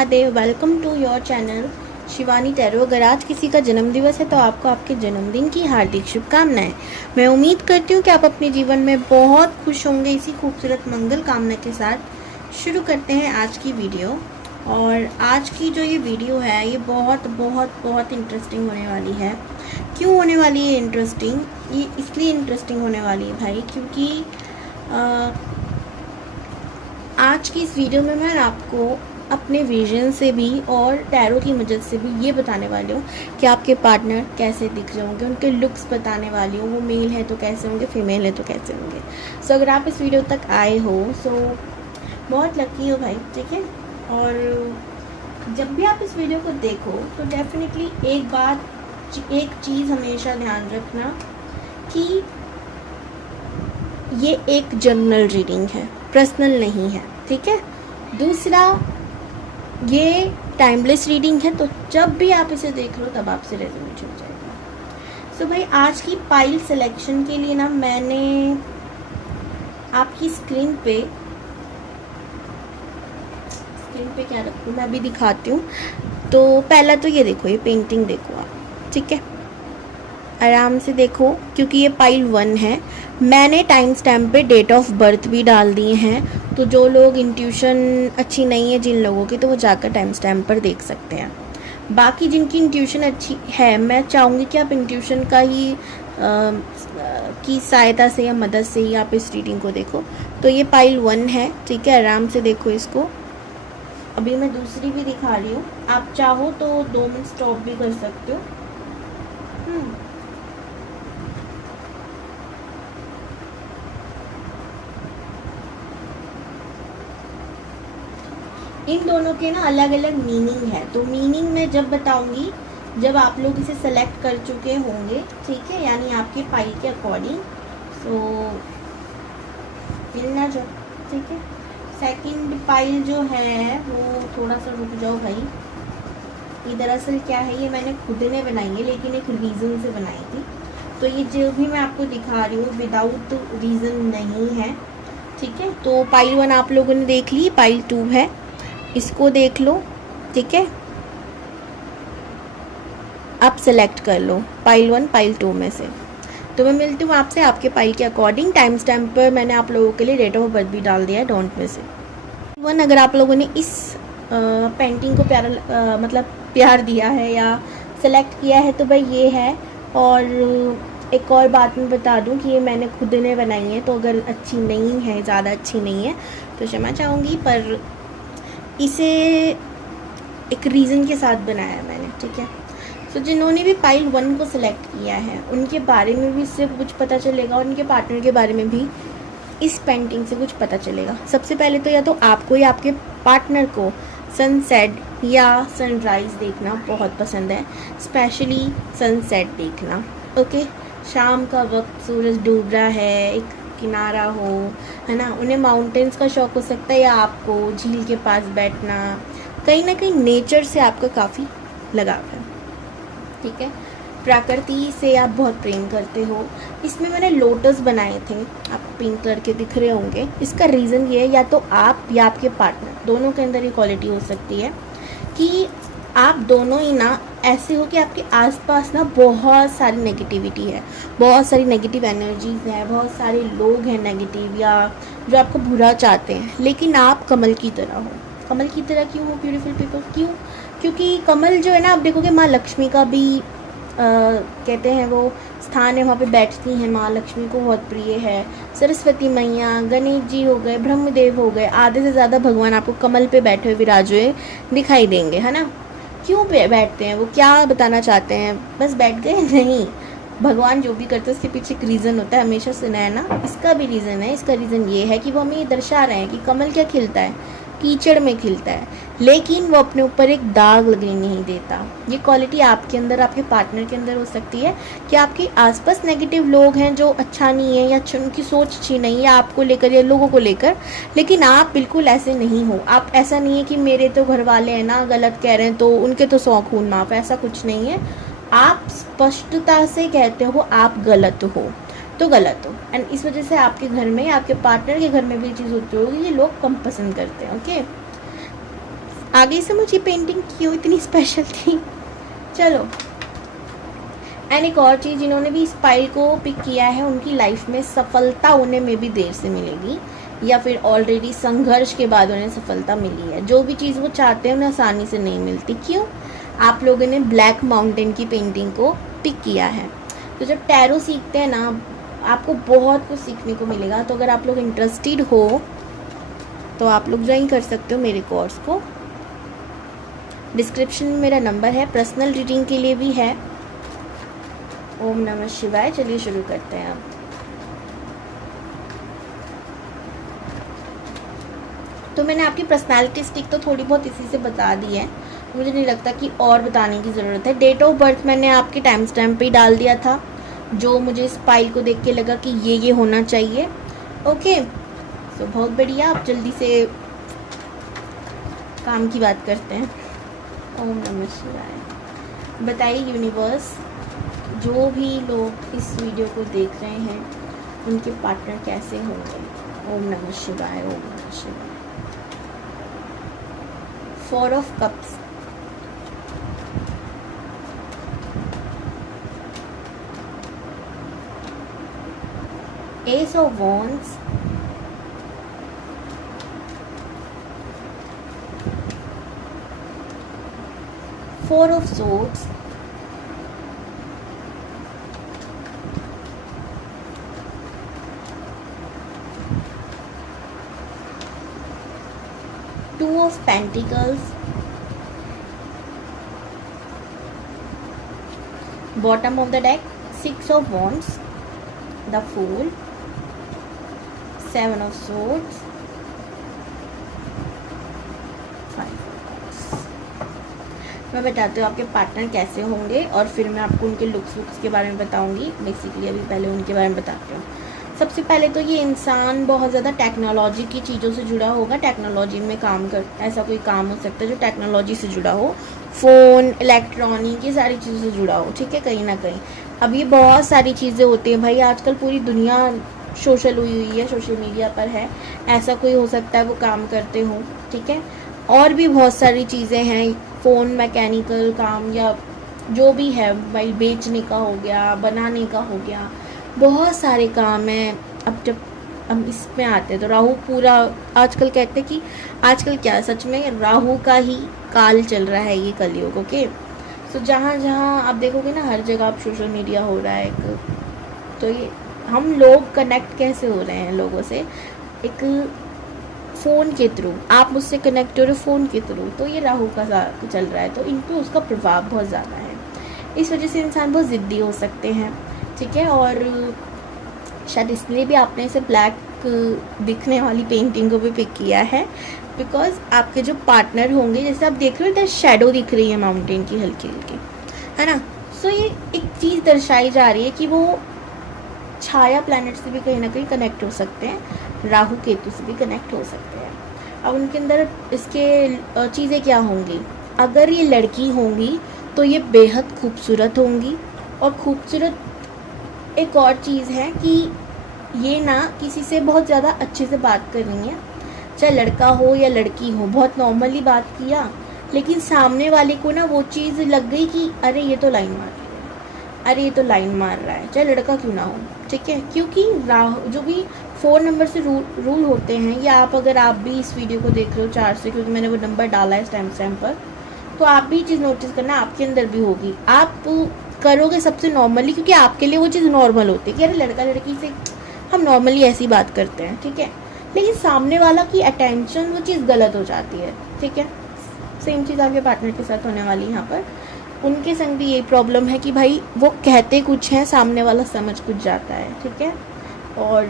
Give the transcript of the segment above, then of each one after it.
Mahadev. Welcome to your channel Shivani Tarot. अगर आज किसी का जन्मदिवस है तो आपको आपके जन्मदिन की हार्दिक शुभकामनाएं। मैं उम्मीद करती हूँ कि आप अपने जीवन में बहुत खुश होंगे। इसी खूबसूरत मंगल कामना के साथ शुरू करते हैं आज की वीडियो। और आज की जो ये वीडियो है ये बहुत बहुत बहुत इंटरेस्टिंग होने वाली है। क्यों होने वाली है इंटरेस्टिंग? ये इसलिए इंटरेस्टिंग होने वाली है भाई क्योंकि आज की इस वीडियो में मैं आपको अपने विजन से भी और टैरो की मदद से भी ये बताने वाली हूँ कि आपके पार्टनर कैसे दिख रहे होंगे, उनके लुक्स बताने वाली हूँ। वो मेल है तो कैसे होंगे, फीमेल है तो कैसे होंगे। सो अगर आप इस वीडियो तक आए हो सो बहुत लकी हो भाई, ठीक है। और जब भी आप इस वीडियो को देखो तो डेफिनेटली एक चीज़ हमेशा ध्यान रखना कि ये एक जनरल रीडिंग है, पर्सनल नहीं है, ठीक है। दूसरा, ये टाइमलेस रीडिंग है, तो जब भी आप इसे देख लो तब आपसे रेजोनेट हो जाएगा। सो भाई आज की पाइल सिलेक्शन के लिए ना मैंने आपकी स्क्रीन पे क्या रखूँ मैं अभी दिखाती हूँ। तो पहला तो ये देखो, ये पेंटिंग देखो आप, ठीक है। आराम से देखो क्योंकि ये पाइल 1 है। मैंने टाइम स्टैम्प पे डेट ऑफ बर्थ भी डाल दिए हैं, तो जो लोग इंट्यूशन अच्छी नहीं है जिन लोगों की, तो वो जाकर टाइम स्टैम्प पर देख सकते हैं। बाकी जिनकी इंट्यूशन अच्छी है, मैं चाहूँगी कि आप इंट्यूशन का ही की सहायता से या मदद से ही आप इस रीडिंग को देखो। तो ये पाइल 1 है, ठीक है। आराम से देखो इसको। अभी मैं दूसरी भी दिखा रही हूँ, आप चाहो तो 2 मिनट स्टॉप भी कर सकते हो। इन दोनों के ना अलग अलग मीनिंग है, तो मीनिंग मैं जब बताऊंगी जब आप लोग इसे सेलेक्ट कर चुके होंगे, ठीक है, यानी आपके पाइल के अकॉर्डिंग। सो मिलना जो, ठीक है। सेकंड पाइल जो है वो थोड़ा सा रुक जाओ भाई। ये दरअसल क्या है, ये मैंने खुद ने बनाई है लेकिन एक रीज़न से बनाई थी। तो ये जो भी मैं आपको दिखा रही हूँ विदाउट रीज़न नहीं है, ठीक है। तो पाइल 1 आप लोगों ने देख ली, पाइल 2 है, इसको देख लो, ठीक है। आप सेलेक्ट कर लो पाइल 1 पाइल 2 में से। तो मैं मिलती हूँ आपसे आपके पाइल के अकॉर्डिंग। टाइम स्टैम्प पर मैंने आप लोगों के लिए डेट ऑफ बर्थ भी डाल दिया है, डोंट मिस इट। 1 अगर आप लोगों ने इस पेंटिंग को प्यार दिया है या सेलेक्ट किया है तो भाई ये है। और एक और बात मैं बता दूं कि ये मैंने खुद ने बनाई है, तो अगर अच्छी नहीं है, ज़्यादा अच्छी नहीं है तो क्षमा चाहूँगी, पर इसे एक रीज़न के साथ बनाया है मैंने, ठीक है। तो जिन्होंने भी पाइल 1 को सिलेक्ट किया है उनके बारे में भी इससे कुछ पता चलेगा और उनके पार्टनर के बारे में भी इस पेंटिंग से कुछ पता चलेगा। सबसे पहले तो या तो आपको या आपके पार्टनर को सनसेट या सनराइज़ देखना बहुत पसंद है, स्पेशली सनसेट देखना, ओके। शाम का वक्त सूरज डूब रहा है, एक किनारा हो, है ना। उन्हें माउंटेन्स का शौक़ हो सकता है या आपको झील के पास बैठना, कहीं ना कहीं नेचर से आपका काफ़ी लगाव है, ठीक है। प्रकृति से आप बहुत प्रेम करते हो। इसमें मैंने लोटस बनाए थे, आपको पिंक कलर के दिख रहे होंगे। इसका रीज़न ये है, या तो आप या आपके पार्टनर दोनों के अंदर ये क्वालिटी हो सकती है कि आप दोनों ही ना ऐसे हो कि आपके आसपास ना बहुत सारी नेगेटिविटी है, बहुत सारी नेगेटिव एनर्जीज है, बहुत सारे लोग हैं नेगेटिव या जो आपको बुरा चाहते हैं, लेकिन आप कमल की तरह हो। कमल की तरह क्यों हो ब्यूटीफुल पीपल? क्यों? क्योंकि कमल जो है ना, आप देखोगे माँ लक्ष्मी का भी कहते हैं वो स्थान है, वहाँ पे बैठती हैं, माँ लक्ष्मी को बहुत प्रिय है। सरस्वती मैया, गणेश जी हो गए, ब्रह्मदेव हो गए, आधे से ज़्यादा भगवान आपको कमल पे बैठे हुए विराजे हुए दिखाई देंगे, है ना। क्यों बैठते हैं? वो क्या बताना चाहते हैं? बस बैठ गए? नहीं, भगवान जो भी करते हैं उसके पीछे एक रीज़न होता है, हमेशा सुना है ना। इसका भी रीज़न है। इसका रीज़न ये है कि वो हमें ये दर्शा रहे हैं कि कमल क्या खिलता है, कीचड़ में खिलता है, लेकिन वो अपने ऊपर एक दाग लगने नहीं देता। ये क्वालिटी आपके अंदर, आपके पार्टनर के अंदर हो सकती है कि आपके आसपास नेगेटिव लोग हैं जो अच्छा नहीं है या उनकी सोच अच्छी नहीं है आपको लेकर या लोगों को लेकर, लेकिन आप बिल्कुल ऐसे नहीं हो। आप ऐसा नहीं है कि मेरे तो घर वाले हैं ना गलत कह रहे हैं तो उनके तो 100 खून माफ़, ऐसा कुछ नहीं है। आप स्पष्टता से कहते हो आप गलत हो तो गलत हो, एंड इस वजह से आपके घर में, आपके पार्टनर के घर में भी चीज़ होती होगी, ये लोग कम पसंद करते हैं, ओके। आगे समझ ये पेंटिंग क्यों इतनी स्पेशल थी। चलो, एंड एक और चीज़, जिन्होंने भी इस पाइल को पिक किया है उनकी लाइफ में सफलता उन्हें में भी देर से मिलेगी, या फिर ऑलरेडी संघर्ष के बाद उन्हें सफलता मिली है। जो भी चीज़ वो चाहते हैं उन्हें आसानी से नहीं मिलती। क्यों? आप लोगों ने ब्लैक माउंटेन की पेंटिंग को पिक किया है। तो जब टैरो सीखते हैं ना, आपको बहुत कुछ सीखने को मिलेगा। तो अगर आप लोग इंटरेस्टेड हो तो आप लोग ज्वाइन कर सकते हो मेरे कोर्स को। डिस्क्रिप्शन में मेरा नंबर है, पर्सनल रीडिंग के लिए भी है। ओम नमः शिवाय। चलिए शुरू करते हैं अब। तो मैंने आपकी पर्सनालिटी स्टिक तो थोड़ी बहुत इसी से बता दी है, मुझे नहीं लगता कि और बताने की ज़रूरत है। डेट ऑफ बर्थ मैंने आपके टाइम स्टैम्प पे ही डाल दिया था, जो मुझे इस फाइल को देख के लगा कि ये होना चाहिए। ओके, तो बहुत बढ़िया। आप जल्दी से काम की बात करते हैं। ओम नमः शिवाय। बताइए यूनिवर्स, जो भी लोग इस वीडियो को देख रहे हैं उनके पार्टनर कैसे होंगे। ओम नमः शिवाय। ओम नमः शिवाय। 4 of Cups, Ace of Wands, Four of Swords, Two of Pentacles, bottom of the deck, Six of Wands, the Fool, Seven of Swords, Five of Cups। मैं बताती हूँ आपके पार्टनर कैसे होंगे और फिर मैं आपको उनके लुक्स के बारे में बताऊंगी। बेसिकली अभी पहले उनके बारे में बताती हूँ। सबसे पहले तो ये इंसान बहुत ज़्यादा टेक्नोलॉजी की चीज़ों से जुड़ा होगा। टेक्नोलॉजी में काम कर, ऐसा कोई काम हो सकता है जो टेक्नोलॉजी से जुड़ा हो, फ़ोन, इलेक्ट्रॉनिक, ये सारी चीज़ों से जुड़ा हो। ठीक है, कहीं ना कहीं अब ये बहुत सारी चीज़ें होती हैं भाई। आजकल पूरी दुनिया सोशल हुई है, सोशल मीडिया पर है। ऐसा कोई हो सकता है वो काम करते हो। ठीक है, और भी बहुत सारी चीज़ें हैं, फ़ोन, मैकेनिकल काम, या जो भी है भाई, बेचने का हो गया, बनाने का हो गया, बहुत सारे काम हैं। अब जब हम इसमें आते हैं तो राहु पूरा, आजकल कहते हैं कि आजकल क्या सच में राहु का ही काल चल रहा है, ये कलयुग। ओके, तो जहाँ जहाँ आप देखोगे ना, हर जगह आप सोशल मीडिया हो रहा है एक। तो ये हम लोग कनेक्ट कैसे हो रहे हैं लोगों से, एक फ़ोन के थ्रू। आप मुझसे कनेक्ट हो रहे हो फ़ोन के थ्रू, तो ये राहु का चल रहा है, तो इन पर उसका प्रभाव बहुत ज़्यादा है। इस वजह से इंसान बहुत ज़िद्दी हो सकते हैं। ठीक है, और शायद इसलिए भी आपने इसे ब्लैक दिखने वाली पेंटिंग को भी पिक किया है, बिकॉज आपके जो पार्टनर होंगे, जैसे आप देख रहे हो इधर शेडो दिख रही है माउंटेन की हल्की हल्की, है ना। सो ये एक चीज़ दर्शाई जा रही है कि वो छाया प्लैनेट से भी कहीं ना कहीं कनेक्ट हो सकते हैं, राहु केतु से भी कनेक्ट हो सकते हैं। अब उनके अंदर इसके चीज़ें क्या होंगी, अगर ये लड़की होंगी तो ये बेहद खूबसूरत होंगी। और खूबसूरत एक और चीज़ है कि ये ना किसी से बहुत ज़्यादा अच्छे से बात कर रही हैं, चाहे लड़का हो या लड़की हो, बहुत नॉर्मली बात किया, लेकिन सामने वाले को ना वो चीज़ लग गई कि अरे ये तो लाइन मार रही है, अरे ये तो लाइन मार रहा है, चाहे लड़का क्यों ना हो। ठीक है, क्योंकि जो भी 4 नंबर से रूल होते हैं, या अगर आप भी इस वीडियो को देख रहे हो 4 से, क्योंकि मैंने वो नंबर डाला है इस टाइम स्टैम्प पर, तो आप भी चीज़ नोटिस करना, आपके अंदर भी होगी। आप करोगे सबसे नॉर्मली, क्योंकि आपके लिए वो चीज़ नॉर्मल होती है कि अरे लड़का लड़की से हम नॉर्मली ऐसी बात करते हैं। ठीक है, लेकिन सामने वाला की अटेंशन वो चीज़ गलत हो जाती है। ठीक है, सेम चीज़ आपके पार्टनर के साथ होने वाली है। यहाँ पर उनके संग भी यही प्रॉब्लम है कि भाई वो कहते कुछ हैं, सामने वाला समझ कुछ जाता है। ठीक है, और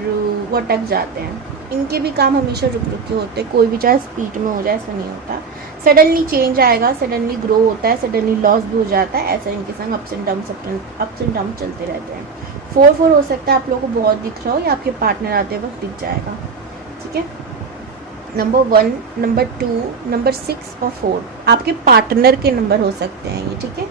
वो अटक जाते हैं। इनके भी काम हमेशा रुक रुक के होते हैं, कोई भी चाहे स्पीड में हो जाए, ऐसा नहीं होता। सडनली चेंज आएगा, सडनली ग्रो होता है, सडनली लॉस भी हो जाता है। ऐसा इनके संग अप्स एंड डाउन चलते रहते हैं। 4 हो सकता है आप लोगों को बहुत दिख रहा हो, या आपके पार्टनर आते वक्त दिख जाएगा। ठीक है, नंबर 1, नंबर 2, नंबर 6 और 4 आपके पार्टनर के नंबर हो सकते हैं ये। ठीक है,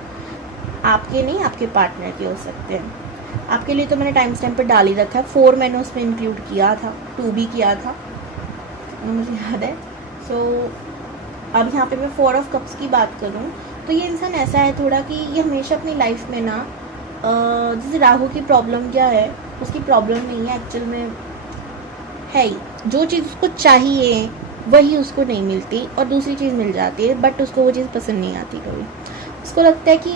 आपके नहीं, आपके पार्टनर के हो सकते हैं। आपके लिए तो मैंने टाइम स्टैम्प पर डाल ही रखा है। 4 मैंने उसमें इंक्लूड किया था, 2 भी किया था, मुझे याद है। सो अब यहाँ पे मैं 4 ऑफ कप्स की बात करूँ तो ये इंसान ऐसा है थोड़ा कि ये हमेशा अपनी लाइफ में ना जैसे राहु की प्रॉब्लम क्या है, उसकी प्रॉब्लम नहीं है एक्चुअल में, है ही जो चीज़ उसको चाहिए वही उसको नहीं मिलती और दूसरी चीज़ मिल जाती है, बट उसको वो चीज़ पसंद नहीं आती कभी। उसको लगता है कि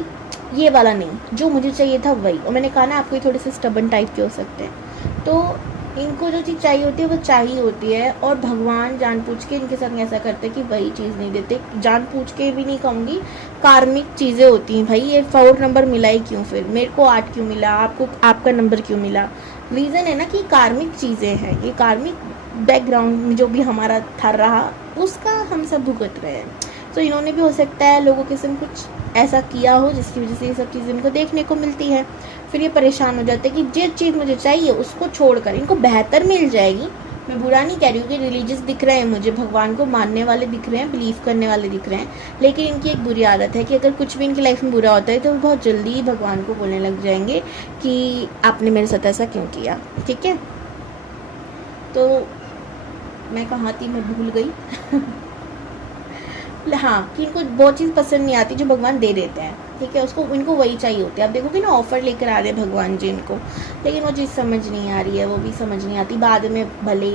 ये वाला नहीं, जो मुझे चाहिए था वही। और मैंने कहा ना आपको ये थोड़े से स्टबन टाइप के हो सकते हैं, तो इनको जो चीज़ चाहिए होती है वो चाहिए होती है, और भगवान जानबूझ के इनके साथ ऐसा करते हैं कि वही चीज़ नहीं देते। जानबूझ के भी नहीं कहूँगी, कार्मिक चीज़ें होती हैं भाई। ये 4 नंबर मिला ही क्यों, फिर मेरे को 8 क्यों मिला, आपको आपका नंबर क्यों मिला? रीज़न है ना कि कार्मिक चीज़ें हैं, ये कार्मिक बैकग्राउंड में जो भी हमारा था रहा उसका हम सब भुगत रहे हैं। तो इन्होंने भी हो सकता है लोगों के संग कुछ ऐसा किया हो जिसकी वजह से ये सब चीज़ें इनको देखने को मिलती है। फिर ये परेशान हो जाते हैं कि जिस चीज़ मुझे चाहिए उसको छोड़कर इनको बेहतर मिल जाएगी। मैं बुरा नहीं कह रही हूँ कि रिलीजियस दिख रहे हैं मुझे, भगवान को मानने वाले दिख रहे हैं, बिलीव करने वाले दिख रहे हैं, लेकिन इनकी एक बुरी आदत है कि अगर कुछ भी इनकी लाइफ में बुरा होता है तो बहुत जल्दी भगवान को बोलने लग जाएंगे कि आपने मेरे साथ ऐसा क्यों किया। ठीक है, तो मैं कहाँ थी, मैं भूल गई। हाँ, कि इनको बहुत चीज़ पसंद नहीं आती जो भगवान दे देते हैं। ठीक है, उसको इनको वही चाहिए होती है। आप देखोगे ना ऑफर लेकर आ रहे हैं भगवान जी इनको, लेकिन वो चीज़ समझ नहीं आ रही है, वो भी समझ नहीं आती। बाद में भले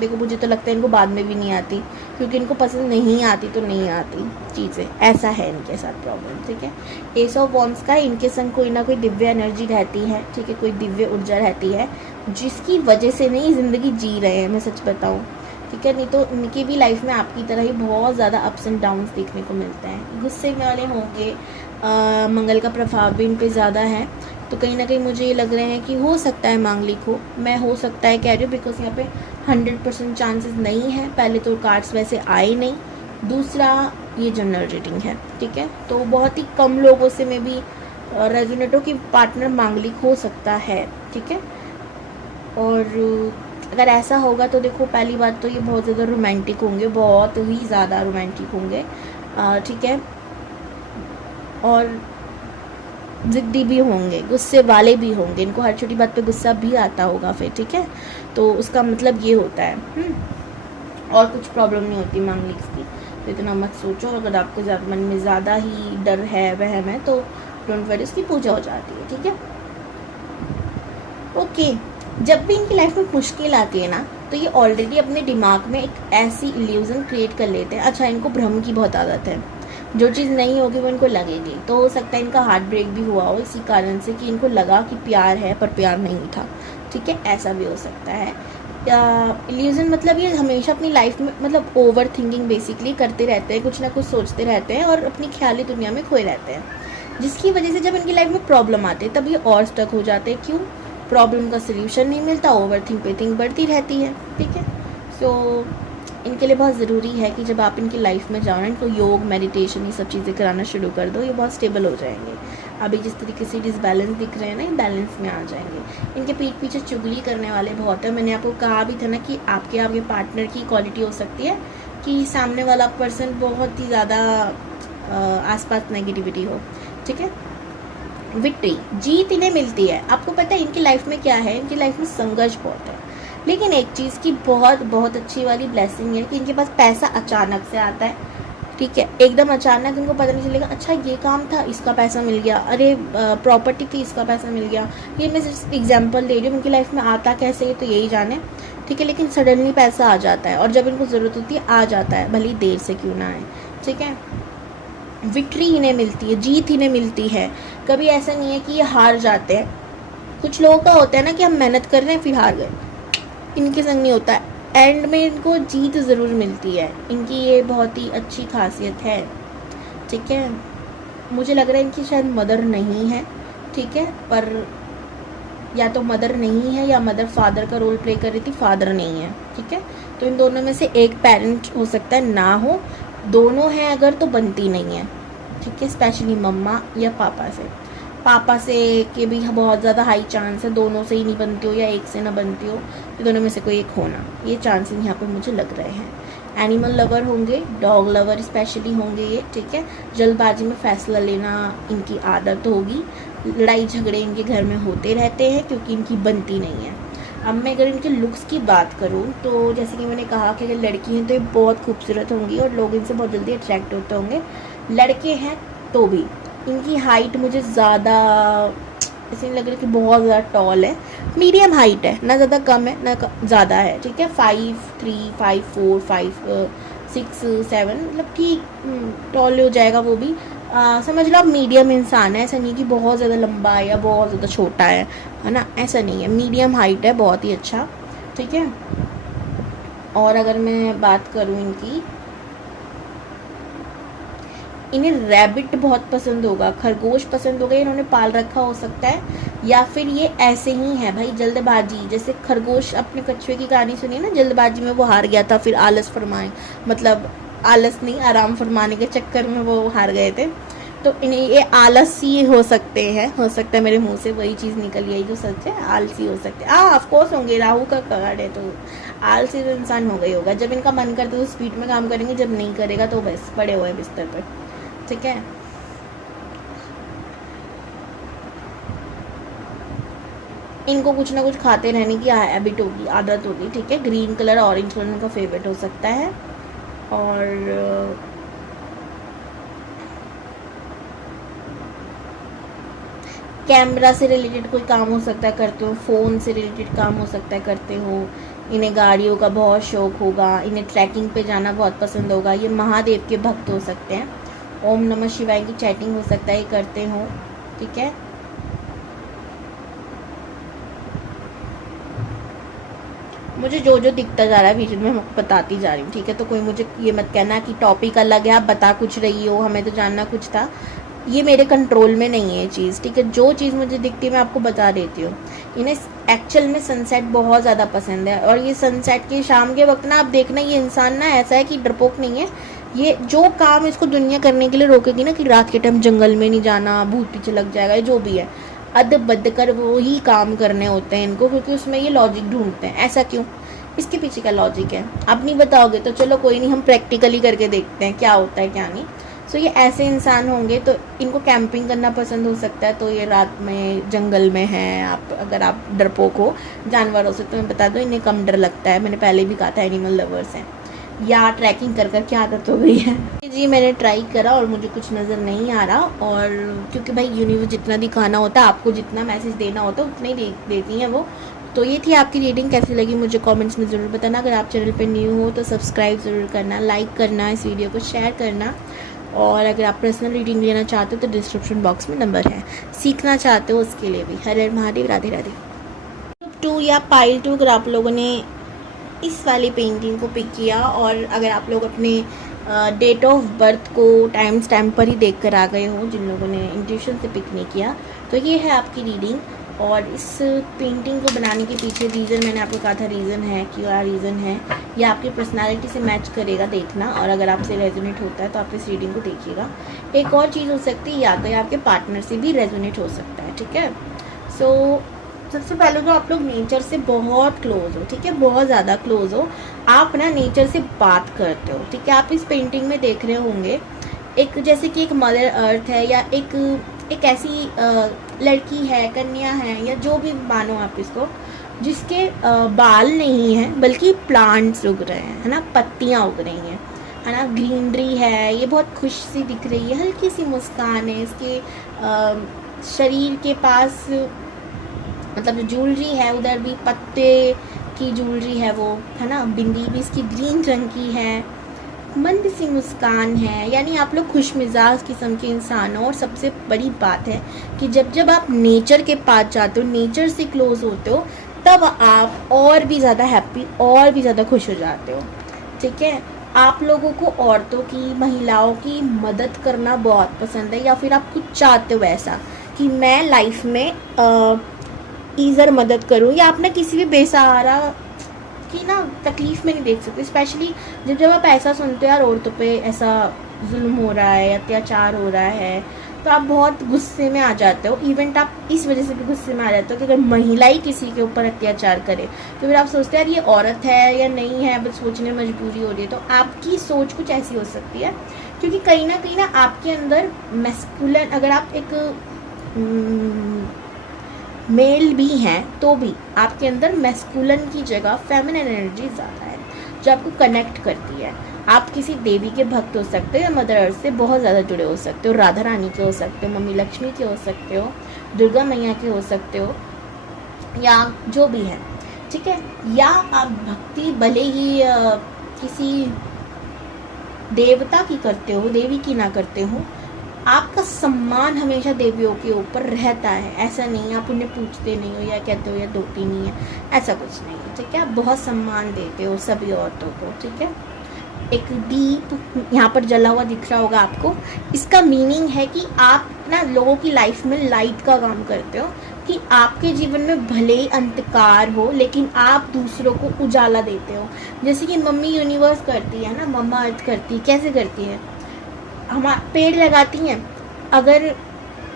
देखो, मुझे तो लगता है इनको बाद में भी नहीं आती, क्योंकि इनको पसंद नहीं आती तो नहीं आती चीज़ें, ऐसा है इनके साथ प्रॉब्लम। ठीक है, एस ऑफ वॉन्ड्स का इनके संग कोई ना कोई दिव्य एनर्जी रहती है। ठीक है, कोई दिव्य ऊर्जा रहती है जिसकी वजह से नहीं ज़िंदगी जी रहे हैं, मैं सच बताऊँ। ठीक है, नहीं तो इनकी भी लाइफ में आपकी तरह ही बहुत ज़्यादा अप्स एंड डाउन्स देखने को मिलते हैं। गुस्से में वाले होंगे, मंगल का प्रभाव भी इन पे ज़्यादा है, तो कहीं ना कहीं मुझे ये लग रहे हैं कि हो सकता है मांगलिक हो। मैं हो सकता है कह रही हूँ बिकॉज यहाँ पे 100% चांसेस नहीं है। पहले तो कार्ड्स वैसे आए नहीं, दूसरा ये जनरल रीडिंग है। ठीक है, तो बहुत ही कम लोगों से में भी रेजोनेटो की पार्टनर मांगलिक हो सकता है। ठीक है, और अगर ऐसा होगा तो देखो, पहली बात तो ये बहुत ज़्यादा रोमांटिक होंगे, बहुत ही ज़्यादा रोमांटिक होंगे। ठीक है, और ज़िद्दी भी होंगे, गुस्से वाले भी होंगे, इनको हर छोटी बात पे गुस्सा भी आता होगा फिर। ठीक है, तो उसका मतलब ये होता है और कुछ प्रॉब्लम नहीं होती मांगलिक की, तो इतना मत सोचो। अगर आपको मन में ज़्यादा ही डर है, वहम है, तो डोंट वरी, उसकी पूजा हो जाती है। ठीक है, ओके। जब भी इनकी लाइफ में मुश्किल आती है ना, तो ये ऑलरेडी अपने दिमाग में एक ऐसी इल्यूज़न क्रिएट कर लेते हैं। अच्छा, इनको भ्रम की बहुत आदत है, जो चीज़ नहीं होगी वो इनको लगेगी। तो हो सकता है इनका हार्ट ब्रेक भी हुआ हो इसी कारण से कि इनको लगा कि प्यार है पर प्यार नहीं था। ठीक है, ऐसा भी हो सकता है। इल्यूज़न मतलब ये हमेशा अपनी लाइफ में मतलब ओवर थिंकिंग बेसिकली करते रहते हैं, कुछ ना कुछ सोचते रहते हैं और अपनी ख्याली दुनिया में खोए रहते हैं, जिसकी वजह से जब इनकी लाइफ में प्रॉब्लम आती है तब ये और स्टक हो जाते हैं। क्यों? प्रॉब्लम का सल्यूशन नहीं मिलता, ओवर थिंक पे थिंक बढ़ती रहती है। ठीक है, सो इनके लिए बहुत ज़रूरी है कि जब आप इनकी लाइफ में जाओ ना, इनको योग, मेडिटेशन, ये सब चीज़ें कराना शुरू कर दो, ये बहुत स्टेबल हो जाएंगे। अभी जिस तरीके से डिसबैलेंस दिख रहे हैं ना, ये बैलेंस में आ जाएंगे। इनके पीठ पीछे चुगली करने वाले बहुत है। मैंने आपको कहा भी था ना कि आपके पार्टनर की क्वालिटी हो सकती है कि सामने वाला पर्सन बहुत ही ज़्यादा आसपास नेगेटिविटी हो। ठीक है, विक्ट्री, जीत इन्हें मिलती है। आपको पता है इनकी लाइफ में क्या है, इनकी लाइफ में संघर्ष बहुत है, लेकिन एक चीज़ की बहुत बहुत अच्छी वाली ब्लेसिंग है कि इनके पास पैसा अचानक से आता है। ठीक है, एकदम अचानक इनको पता नहीं चलेगा, अच्छा ये काम था इसका पैसा मिल गया, अरे प्रॉपर्टी थी इसका पैसा मिल गया। ये मैं सिर्फ एग्जांपल दे रही हूँ, इनकी लाइफ में आता कैसे है तो यही जाने। ठीक है, लेकिन सडनली पैसा आ जाता है और जब इनको ज़रूरत होती है आ जाता है, भले ही देर से क्यों ना आए। ठीक है, विक्ट्री इन्हें मिलती है, जीत इन्हें मिलती है। कभी ऐसा नहीं है कि ये हार जाते हैं। कुछ लोगों का होता है ना कि हम मेहनत कर रहे हैं फिर हार गए, इनके संग नहीं होता है। एंड में इनको जीत ज़रूर मिलती है, इनकी ये बहुत ही अच्छी खासियत है। ठीक है, मुझे लग रहा है इनकी शायद मदर नहीं है। ठीक है, पर या तो मदर नहीं है या मदर फादर का रोल प्ले कर रही थी, फादर नहीं है। ठीक है, तो इन दोनों में से एक पेरेंट हो सकता है, ना हो। दोनों हैं अगर तो बनती नहीं है। ठीक है, स्पेशली मम्मा या पापा से के भी बहुत ज़्यादा हाई चांस है, दोनों से ही नहीं बनती हो या एक से ना बनती हो, तो दोनों में से कोई एक होना, ये चांसेस यहाँ पे मुझे लग रहे हैं। एनिमल लवर होंगे, डॉग लवर स्पेशली होंगे ये। ठीक है, जल्दबाजी में फैसला लेना इनकी आदत होगी। लड़ाई झगड़े इनके घर में होते रहते हैं क्योंकि इनकी बनती नहीं है। अब मैं अगर इनके लुक्स की बात करूँ तो जैसे कि मैंने कहा कि अगर लड़की हैं तो ये बहुत खूबसूरत होंगी और लोग इनसे बहुत जल्दी अट्रैक्ट होते होंगे। लड़के हैं तो भी इनकी हाइट मुझे ज़्यादा ऐसे नहीं लग रहा कि बहुत ज़्यादा टॉल है, मीडियम हाइट है, ना ज़्यादा कम है ना ज़्यादा है, ठीक है। 5'3", 5'4", 5'6", 7 मतलब ठीक टॉल हो जाएगा वो भी। समझ लो आप मीडियम इंसान है, ऐसा नहीं कि बहुत ज़्यादा लंबा है या बहुत ज़्यादा छोटा है ना, ऐसा नहीं है, मीडियम हाइट है, बहुत ही अच्छा, ठीक है। और अगर मैं बात करूँ इनकी, इन्हें रैबिट बहुत पसंद होगा, खरगोश पसंद होगा, इन्होंने पाल रखा हो सकता है, या फिर ये ऐसे ही है भाई जल्दबाजी, जैसे खरगोश अपने कछुए की कहानी सुनी ना, जल्दबाजी में वो हार गया था, फिर आलस फरमाए, मतलब आलस नहीं, आराम फरमाने के चक्कर में वो हार गए थे। तो इन्हें ये आलसी हो सकते हैं, हो सकता है मेरे मुंह से वही चीज़ निकल आई जो सच है, आलसी हो सकते हैं। ऑफकोर्स होंगे, राहु का कार्ड है तो आलसी तो इंसान हो गई होगा। जब इनका मन करता है तो स्पीड में काम करेंगे, जब नहीं करेगा तो बस पड़े हुए बिस्तर पर, ठीक है। इनको कुछ ना कुछ खाते रहने की हैबिट होगी, आदत होगी, ठीक है। ग्रीन कलर, ऑरेंज कलर इनका फेवरेट हो सकता है। और कैमरा से रिलेटेड कोई काम हो सकता है करते हो, फ़ोन से रिलेटेड काम हो सकता है करते हो। इन्हें गाड़ियों का बहुत शौक़ होगा, इन्हें ट्रैकिंग पे जाना बहुत पसंद होगा, ये महादेव के भक्त हो सकते हैं। ओम नमः शिवाय की चैटिंग हो सकता है ये करते हो, ठीक है। मुझे जो जो दिखता जा रहा है वीडियो में मैं बताती जा रही हूँ, ठीक है। तो कोई मुझे ये मत कहना कि टॉपिक अलग है, आप बता कुछ रही हो, हमें तो जानना कुछ था। ये मेरे कंट्रोल में नहीं है ये चीज़, ठीक है। जो चीज़ मुझे दिखती है मैं आपको बता देती हूँ। इन्हें एक्चुअल में सनसेट बहुत ज़्यादा पसंद है, और ये सनसेट के शाम के वक्त ना आप देखना, ये इंसान ना ऐसा है कि डरपोक नहीं है। ये जो काम इसको दुनिया करने के लिए रोकेगी ना, कि रात के टाइम जंगल में नहीं जाना, भूत पीछे लग जाएगा, जो भी है, अद बद कर वो ही काम करने होते हैं इनको, क्योंकि उसमें ये लॉजिक ढूंढते हैं। ऐसा क्यों, इसके पीछे का लॉजिक है, आप नहीं बताओगे तो चलो कोई नहीं, हम प्रैक्टिकली करके देखते हैं क्या होता है क्या नहीं। सो ये ऐसे इंसान होंगे। तो इनको कैंपिंग करना पसंद हो सकता है, तो ये रात में जंगल में हैं। आप अगर आप डरपोक हो जानवरों से तो मैं बता दूँ इन्हें कम डर लगता है, मैंने पहले भी कहा था एनिमल लवर्स हैं। या ट्रैकिंग कर क्या आदत हो गई है जी। मैंने ट्राई करा और मुझे कुछ नज़र नहीं आ रहा, और क्योंकि भाई यूनिवर्स जितना दिखाना होता है, आपको जितना मैसेज देना होता है उतना ही देती हैं वो। तो ये थी आपकी रीडिंग, कैसी लगी मुझे कमेंट्स में ज़रूर बताना। अगर आप चैनल पे न्यू हो तो सब्सक्राइब ज़रूर करना, लाइक करना, इस वीडियो को शेयर करना। और अगर आप पर्सनल रीडिंग लेना चाहते हो तो डिस्क्रिप्शन बॉक्स में नंबर है, सीखना चाहते हो उसके लिए भी। हर हर महादेव, राधे राधे। 2 या पाइल 2 अगर आप लोगों ने इस वाली पेंटिंग को पिक किया, और अगर आप लोग अपने डेट ऑफ बर्थ को टाइम स्टैम्प पर ही देख कर आ गए हो, जिन लोगों ने इंट्यूशन से पिक नहीं किया, तो ये है आपकी रीडिंग। और इस पेंटिंग को बनाने के पीछे रीज़न मैंने आपको कहा था, रीज़न है, क्या रीज़न है, ये आपकी पर्सनालिटी से मैच करेगा, देखना। और अगर आपसे रेजोनेट होता है तो आप इस रीडिंग को देखिएगा। एक और चीज़ हो सकती है, या तो ये आपके पार्टनर से भी रेजोनेट हो सकता है, ठीक है। सो सबसे पहले तो आप लोग नेचर से बहुत क्लोज हो, ठीक है, बहुत ज़्यादा क्लोज हो, आप ना नेचर से बात करते हो, ठीक है। आप इस पेंटिंग में देख रहे होंगे एक, जैसे कि एक मदर अर्थ है, या एक ऐसी लड़की है, कन्या है, या जो भी मानो आप इसको, जिसके बाल नहीं हैं बल्कि प्लांट्स उग रहे हैं, है ना, पत्तियाँ उग रही हैं, है ना, ग्रीनरी है, ये बहुत खुश सी दिख रही है, हल्की सी मुस्कान है इसके शरीर के पास, मतलब जो ज्वेलरी है उधर भी पत्ते की ज्वेलरी है वो, है ना, बिंदी भी इसकी ग्रीन रंग की है, मंद सी मुस्कान है, यानी आप लोग खुश मिजाज किस्म के इंसान हो। और सबसे बड़ी बात है कि जब आप नेचर के पास जाते हो, नेचर से क्लोज होते हो, तब आप और भी ज़्यादा हैप्पी, और भी ज़्यादा खुश हो जाते हो, ठीक है। आप लोगों को औरतों की, महिलाओं की मदद करना बहुत पसंद है, या फिर आप कुछ चाहते हो ऐसा कि मैं लाइफ में ईज़र मदद करूं, या आप ना किसी भी बेसहारा की ना तकलीफ़ में नहीं देख सकते। स्पेशली जब आप ऐसा सुनते हो यार औरतों पे ऐसा जुल्म हो रहा है, अत्याचार हो रहा है, तो आप बहुत गुस्से में आ जाते हो। इवेंट आप इस वजह से भी गुस्से में आ जाते हो कि अगर महिला ही किसी के ऊपर अत्याचार करे तो फिर आप सोचते हैं यार ये औरत है या नहीं है, बस सोचने में मजबूरी हो रही है। तो आपकी सोच कुछ ऐसी हो सकती है, क्योंकि कहीं ना आपके अंदर मैस्कुलिन, अगर आप एक मेल भी हैं तो भी आपके अंदर मैस्कुलिन की जगह फेमिनिन एनर्जी ज़्यादा है जो आपको कनेक्ट करती है। आप किसी देवी के भक्त हो सकते हो या मदर अर्थ से बहुत ज़्यादा जुड़े हो सकते हो, राधा रानी के हो सकते हो, मम्मी लक्ष्मी के हो सकते हो, दुर्गा मैया के हो सकते हो, या जो भी है, ठीक है। या आप भक्ति भले ही किसी देवता की करते हो, देवी की ना करते हो, आपका सम्मान हमेशा देवियों के ऊपर रहता है। ऐसा नहीं आप उन्हें पूछते नहीं हो या कहते हो या दोती नहीं है, ऐसा कुछ नहीं है, ठीक है। आप बहुत सम्मान देते हो सभी औरतों को, ठीक है। एक दीप यहाँ पर जला हुआ दिख रहा होगा आपको, इसका मीनिंग है कि आप ना लोगों की लाइफ में लाइट का काम करते हो, कि आपके जीवन में भले ही अंधकार हो लेकिन आप दूसरों को उजाला देते हो। जैसे कि मम्मी यूनिवर्स करती है ना, मम्मा अर्थ करती है, कैसे करती है, हम पेड़ लगाती हैं, अगर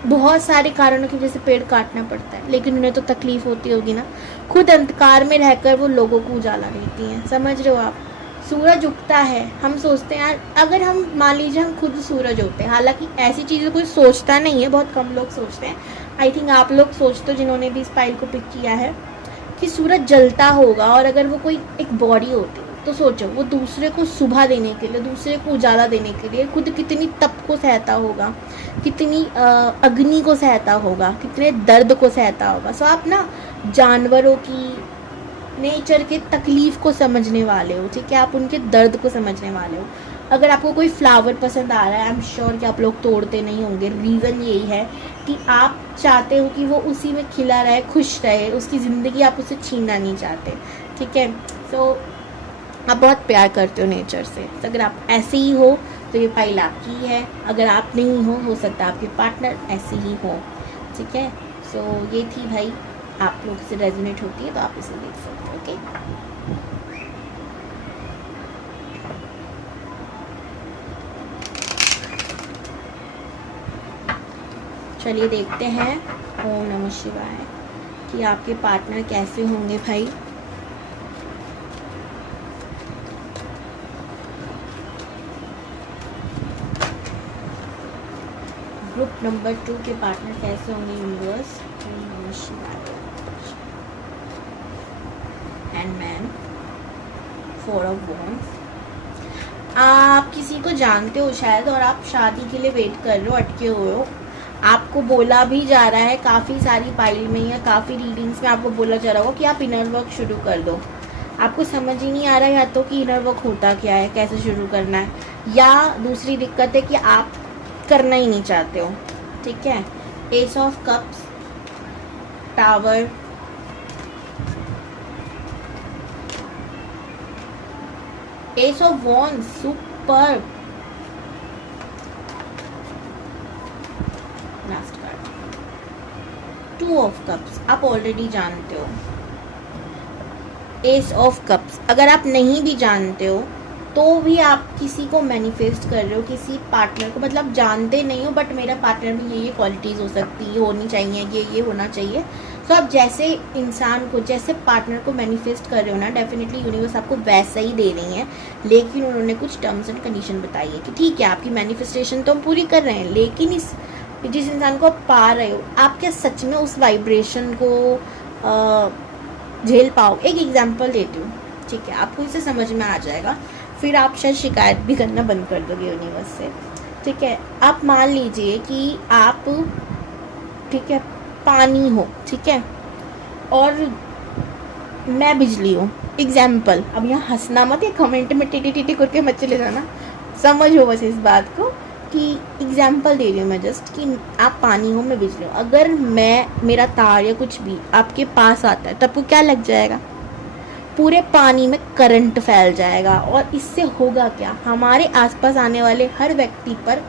बहुत सारे कारणों की वजह से पेड़ काटना पड़ता है लेकिन उन्हें तो तकलीफ होती होगी ना, खुद अंधकार में रहकर वो लोगों को उजाला देती हैं, समझ रहे हो आप। सूरज उगता है, हम सोचते हैं यार, अगर हम मान लीजिए हम खुद सूरज होते हैं, हालांकि ऐसी चीज़ें कोई सोचता नहीं है, बहुत कम लोग सोचते हैं। आई थिंक आप लोग सोचते हो जिन्होंने भी इस फाइल को पिक किया है कि सूरज जलता होगा, और अगर वो कोई एक बॉडी होती तो सोचो वो दूसरे को सुबह देने के लिए, दूसरे को उजाला देने के लिए खुद कितनी तप को सहता होगा, कितनी अग्नि को सहता होगा, कितने दर्द को सहता होगा। सो आप ना जानवरों की, नेचर के तकलीफ को समझने वाले हो, ठीक है, आप उनके दर्द को समझने वाले हो। अगर आपको कोई फ्लावर पसंद आ रहा है, आई एम श्योर कि आप लोग तोड़ते नहीं होंगे। रीज़न यही है कि आप चाहते हो कि वो उसी में खिला रहे, खुश रहे, उसकी ज़िंदगी आप उसे छीनना नहीं चाहते, ठीक है। सो आप बहुत प्यार करते हो नेचर से। तो अगर आप ऐसे ही हो तो ये फाइल आपकी है, अगर आप नहीं हो सकता आपके पार्टनर ऐसे ही हो, ठीक है। सो ये थी भाई, आप लोग से रेजोनेट होती है तो आप इसे देख सकते हो, ओके। चलिए देखते हैं ओम नमः शिवाय कि आपके पार्टनर कैसे होंगे भाई। ग्रुप नंबर 2 के पार्टनर कैसे होंगे यूनिवर्स। ओम नमः शिवाय। Handman, 4 of wands. आप किसी को जानते हो शायद और आप शादी के लिए वेट कर रहे हो, अटके हुए हो। आपको बोला भी जा रहा है काफ़ी सारी फाइल में या काफ़ी रीडिंग्स में आपको बोला जा रहा होगा कि आप इनर वर्क शुरू कर दो। आपको समझ ही नहीं आ रहा है या तो कि इनर वर्क होता क्या है, कैसे शुरू करना है, या दूसरी दिक्कत है कि आप करना ही नहीं चाहते हो, ठीक है। S of cups, tower, S of wands, super, last card 2 of cups, आप ऑलरेडी जानते हो। एस ऑफ कप्स, अगर आप नहीं भी जानते हो तो भी आप किसी को मैनिफेस्ट कर रहे हो, किसी पार्टनर को, मतलब जानते नहीं हो बट मेरा पार्टनर में ये क्वालिटीज़ हो सकती है, होनी चाहिए, ये होना चाहिए। तो आप जैसे इंसान को, जैसे पार्टनर को मैनिफेस्ट कर रहे हो ना, डेफिनेटली यूनिवर्स आपको वैसा ही दे रही है। लेकिन उन्होंने कुछ टर्म्स एंड कंडीशन बताई है कि ठीक है आपकी मैनिफेस्टेशन तो हम पूरी कर रहे हैं, लेकिन जिस इंसान को आप पा रहे हो, आप क्या सच में उस वाइब्रेशन को झेल पाओ। एक एग्जाम्पल देती हूँ, ठीक है, आपको इसे समझ में आ जाएगा, फिर आप शायद शिकायत भी करना बंद कर दोगे यूनिवर्स से, ठीक है। आप मान लीजिए कि आप, ठीक है, पानी हो, ठीक है, और मैं बिजली हूँ, एग्जाम्पल। अब यहाँ हंसना मत, या कमेंट में टीटी टीटी करके मत चले जाना, समझो बस इस बात को कि एग्जाम्पल दे रही हूँ मैं जस्ट, कि आप पानी हो, मैं बिजली हूँ। अगर मेरा तार या कुछ भी आपके पास आता है तो आपको क्या लग जाएगा, पूरे पानी में करंट फैल जाएगा। और इससे होगा क्या, हमारे आसपास आने वाले हर व्यक्ति पर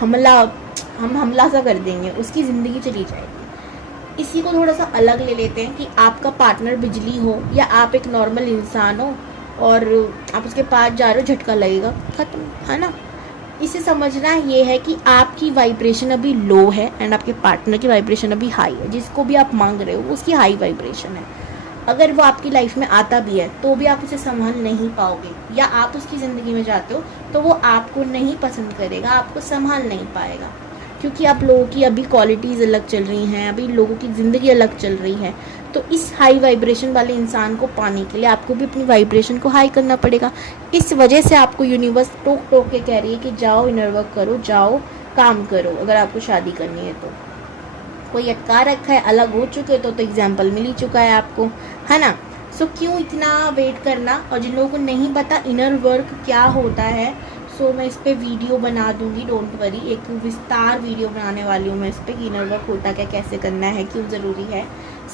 हम हमला सा कर देंगे, उसकी ज़िंदगी चली जाएगी। इसी को थोड़ा सा अलग ले लेते हैं कि आपका पार्टनर बिजली हो या आप एक नॉर्मल इंसान हो और आप उसके पास जा रहे हो, झटका लगेगा, खत्म, है ना। इसे समझना ये है कि आपकी वाइब्रेशन अभी लो है एंड आपके पार्टनर की वाइब्रेशन अभी हाई है। जिसको भी आप मांग रहे हो उसकी हाई वाइब्रेशन है। अगर वो आपकी लाइफ में आता भी है तो भी आप उसे संभाल नहीं पाओगे, या आप उसकी ज़िंदगी में जाते हो तो वो आपको नहीं पसंद करेगा, आपको संभाल नहीं पाएगा, क्योंकि आप लोगों की अभी क्वालिटीज़ अलग चल रही हैं, अभी लोगों की ज़िंदगी अलग चल रही है। तो इस हाई वाइब्रेशन वाले इंसान को पाने के लिए आपको भी अपनी वाइब्रेशन को हाई करना पड़ेगा। इस वजह से आपको यूनिवर्स टोक टोक के कह रही है कि जाओ इनर वर्क करो, जाओ काम करो, अगर आपको शादी करनी है तो। कोई अटका रखा है, अलग हो चुके तो एग्जाम्पल मिल ही चुका है आपको, है ना। सो क्यों इतना वेट करना। और जिन लोगों को नहीं पता इनर वर्क क्या होता है, सो मैं इस पर वीडियो बना दूंगी, डोंट वरी। एक विस्तार वीडियो बनाने वाली हूँ मैं इस पर कि इनर वर्क होता क्या, कैसे करना है, क्यों ज़रूरी है,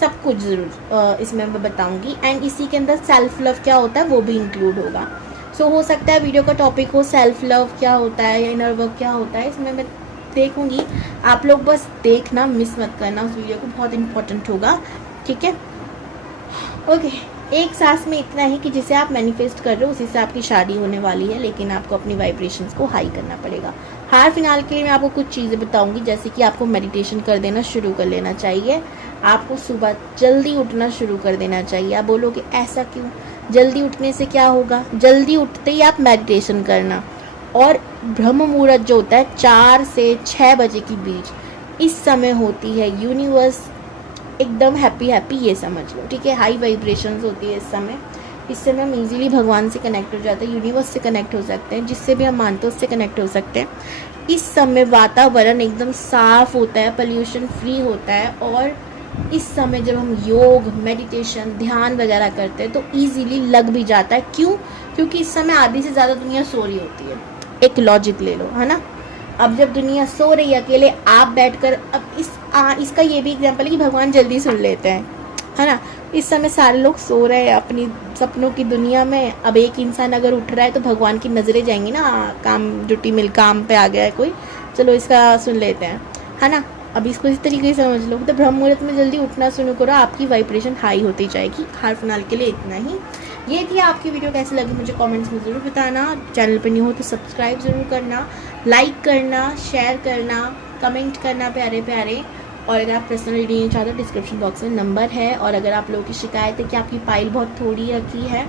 सब कुछ ज़रूर इसमें मैं बताऊंगी। एंड इसी के अंदर सेल्फ लव क्या होता है वो भी इंक्लूड होगा। सो हो सकता है वीडियो का टॉपिक हो सेल्फ लव क्या होता है या इनर वर्क क्या होता है, इसमें मैं देखूंगी। आप लोग बस देखना, मिस मत करना उस वीडियो को, बहुत इंपॉर्टेंट होगा, ठीक है। ओके, एक सांस में इतना ही कि जिसे आप मैनिफेस्ट कर रहे हो उसी से आपकी शादी होने वाली है, लेकिन आपको अपनी वाइब्रेशंस को हाई करना पड़ेगा। हाल फिलहाल के लिए मैं आपको कुछ चीज़ें बताऊंगी, जैसे कि आपको मेडिटेशन कर देना शुरू कर लेना चाहिए, आपको सुबह जल्दी उठना शुरू कर देना चाहिए। आप बोलोगे ऐसा क्यों, जल्दी उठने से क्या होगा। जल्दी उठते ही आप मेडिटेशन करना, और ब्रह्म मुहूर्त जो होता है 4 से 6 बजे के बीच, इस समय होती है यूनिवर्स एकदम हैप्पी, ये समझ लो, ठीक है। हाई वाइब्रेशंस होती है इस समय हम इजीली भगवान से कनेक्ट हो जाते हैं, यूनिवर्स से कनेक्ट हो सकते हैं, जिससे भी हम मानते हैं उससे कनेक्ट हो सकते हैं। इस समय वातावरण एकदम साफ होता है, पोल्यूशन फ्री होता है, और इस समय जब हम योग, मेडिटेशन, ध्यान वगैरह करते हैं तो ईजीली लग भी जाता है। क्यों? क्योंकि इस समय आधी से ज़्यादा दुनिया सो रही होती है। एक लॉजिक ले लो, है ना। अब जब दुनिया सो रही है, अकेले आप बैठकर, अब इसका ये भी एग्जाम्पल है कि भगवान जल्दी सुन लेते हैं, है ना। इस समय सारे लोग सो रहे हैं अपनी सपनों की दुनिया में। अब एक इंसान अगर उठ रहा है तो भगवान की नज़रें जाएंगी ना, काम ड्यूटी मिल, काम पे आ गया है कोई, चलो इसका सुन लेते हैं, है ना। अब इसको इस तरीके से समझ लो। तो ब्रह्म मुहूर्त में जल्दी उठना शुरू करो, आपकी वाइब्रेशन हाई होती जाएगी। हाल फिलहाल के लिए इतना ही। ये थी आपकी वीडियो, कैसी लगी मुझे कमेंट्स में ज़रूर बताना। चैनल पर नहीं हो तो सब्सक्राइब ज़रूर करना, लाइक करना, शेयर करना, कमेंट करना प्यारे प्यारे। और अगर आप पर्सनल रीडिंग चाहते हो डिस्क्रिप्शन बॉक्स में नंबर है। और अगर आप लोगों की शिकायत है कि आपकी पाइल बहुत थोड़ी रखी है,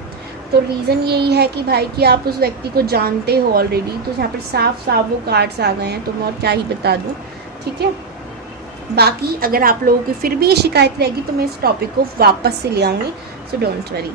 तो रीज़न यही है कि भाई कि आप उस व्यक्ति को जानते हो ऑलरेडी, तो यहाँ पर साफ साफ वो कार्ड्स आ गए हैं, तो मैं और क्या ही बता दूँ, ठीक है। बाकी अगर आप लोगों की फिर भी ये शिकायत रहेगी तो मैं इस टॉपिक को वापस से ले आऊँगी, सो डोंट वरी।